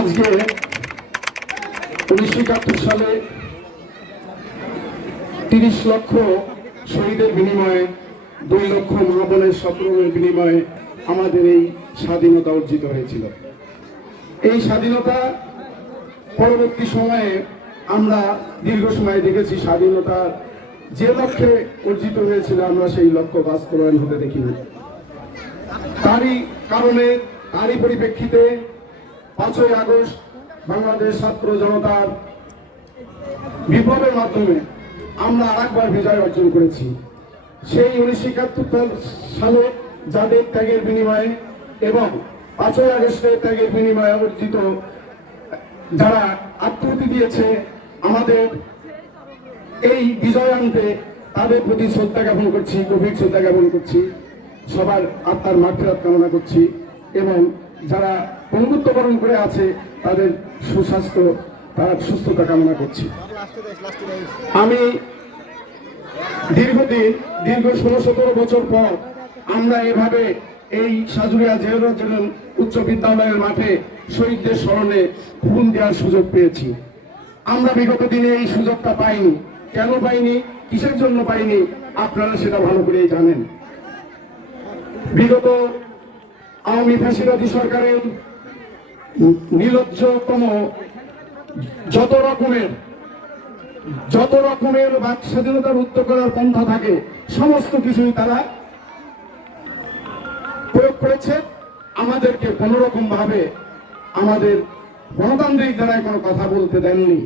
আজকে উনিশশো একাত্তর সালে তিরিশ লক্ষ শহীদের বিনিময়ে, দুই লক্ষ মা বোনের স্বপ্নের বিনিময়ে আমাদের এই স্বাধীনতা অর্জিত হয়েছিল। এই স্বাধীনতা পরবর্তী সময়ে আমরা দীর্ঘ সময় দেখেছি স্বাধীনতা যে লক্ষ্যে অর্জিত হয়েছিল, আমরা সেই লক্ষ্য বাস্তবায়ন হতে দেখিনি। তারই কারণে, তারই পরিপ্রেক্ষিতে পাঁচই আগস্ট বাংলাদেশ ছাত্র জনতার বিপ্লবের মাধ্যমে আমরা আরেকবার বিজয় অর্জন করেছি। সেই উনিশশো একাত্তর সালে যাদের ত্যাগের বিনিময়ে এবং পাঁচই আগস্টের ত্যাগের বিনিময়ে অর্জিত যারা আত্মহতি দিয়েছে, আমাদের এই বিজয় আনতে তাদের প্রতি শ্রদ্ধা জ্ঞাপন করছি, গভীর শ্রদ্ধা জ্ঞাপন করছি। সবার আত্মার মাঠফেরত কামনা করছি এবং যারা পঙ্গুত্ব বরণ করে আছে, তাদের সুস্বাস্থ্য, তার সুস্থতা কামনা করছি। আমি দীর্ঘদিন, দীর্ঘ ষোলো সতেরো বছর পর আমরা এভাবে এই সাজুরিয়া জেরুজালেম উচ্চ বিদ্যালয়ের মাঠে শহীদদের স্মরণে খুন দেওয়ার সুযোগ পেয়েছি। আমরা বিগত দিনে এই সুযোগটা পাইনি। কেন পাইনি? কিসের জন্য পাইনি? আপনারা সেটা ভালো করেই জানেন। বিগত আওয়ামী ফ্যাসিবাদী সরকারের নির্লজ্জতম যত রকমের যত রকমের বাক স্বাধীনতার উত্তর করার পন্থা থাকে, সমস্ত কিছুই তারা প্রয়োগ করেছে। আমাদেরকে কোন রকম ভাবে আমাদের গণতান্ত্রিক দ্বারায় কোনো কথা বলতে দেননি।